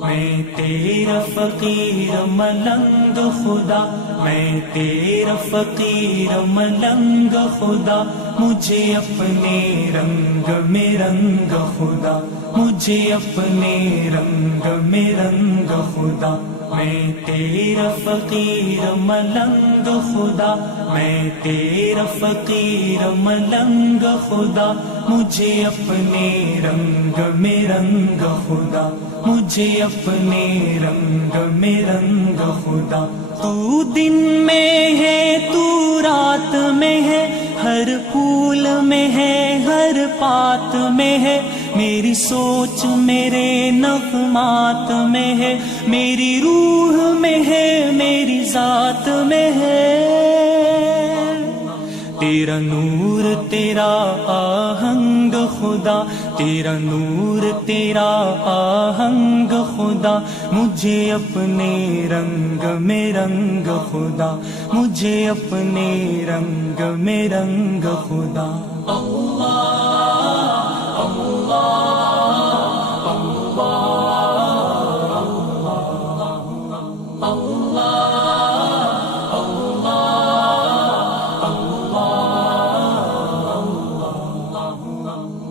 میں تیرا فقیر ملنگ خدا، میں تیرا فقیر ملنگ خدا، مجھے اپنے رنگ میں رنگ خدا، مجھے اپنے رنگ میں رنگ خدا۔ میں تیرا فقیر ملنگ خدا، میں تیرا فقیر ملنگ خدا، مجھے اپنے رنگ میں رنگ خدا، مجھے اپنے رنگ میں رنگ خدا۔ تو دن میں ہے تو رات میں ہے، ہر پھول میں ہے ہر پات میں ہے، میری سوچ میرے نغمات میں ہے، میری روح میں ہے میری ذات میں ہے۔ تیرا نور تیرا آہنگ خدا، تیرا نور تیرا آہنگ خدا، مجھے اپنے رنگ میں رنگ خدا، مجھے اپنے رنگ میں رنگ خدا۔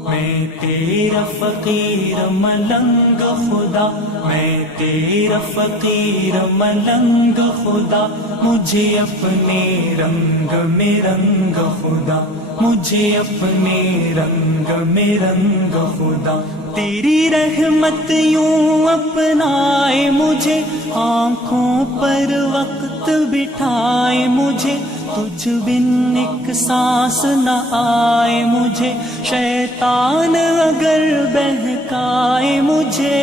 میں تیرا فقیر ملنگ خدا، میں تیرا فقیر ملنگ خدا، مجھے اپنے رنگ میں رنگ خدا، مجھے اپنے رنگ میں رنگ خدا۔ تیری رحمت یوں اپنائے مجھے، آنکھوں پر وقت بٹھائے مجھے، تجھ بن ایک سانس نہ آئے مجھے، شیطان اگر بہکائے مجھے،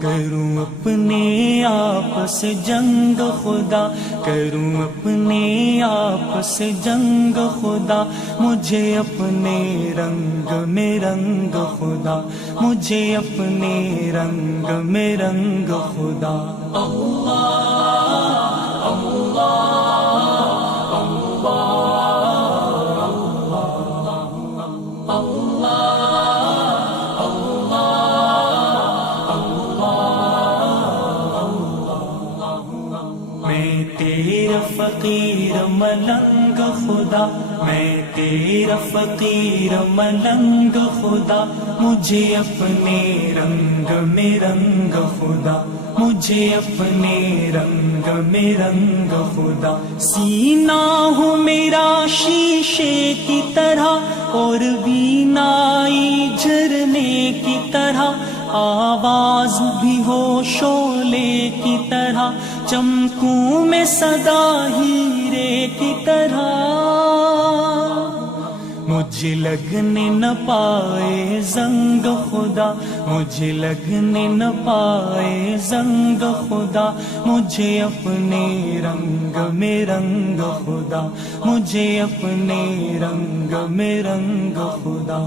کروں اپنے آپ سے جنگ خدا، کروں اپنے آپ سے جنگ خدا، مجھے اپنے رنگ میں رنگ خدا، مجھے اپنے رنگ میں رنگ خدا۔ میں تیرا فقیر ملنگ خدا، میں تیرا فقیر ملنگ خدا، مجھے اپنے رنگ میں رنگ خدا، مجھے اپنے رنگ میں رنگ خدا۔ سینہ ہو میرا شیشے کی طرح، اور بینائی جھرنے کی طرح، آواز بھی ہو شعلے کی طرح، چمکوں میں سدا ہیرے کی طرح، مجھے لگنے نہ پائے زنگ خدا، مجھے لگنے نہ پائے زنگ خدا، مجھے اپنے رنگ میں رنگ خدا، مجھے اپنے رنگ میں رنگ خدا۔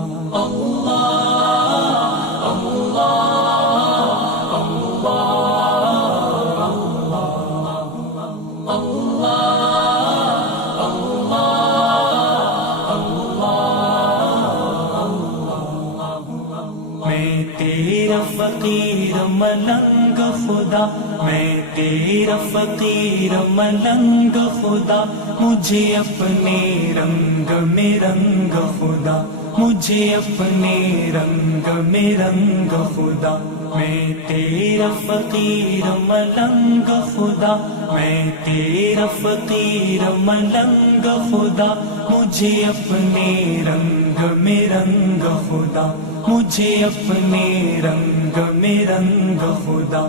میں تیرا فقیر ملنگ خدا، میں تیرا فقیر ملنگ خدا، مجھے اپنے رنگ میں رنگ خدا، مجھے اپنے رنگ میں رنگ خدا۔ میں تیرا فقیر ملنگ خدا، میں تیرا فقیر ملنگ خدا، مجھے اپنے رنگ میں رنگ خدا، مجھے اپنے رنگ میں رنگ خدا۔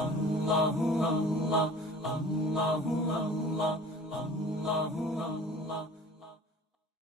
اللہ اللہ اللہ اللہ اللہ اللہ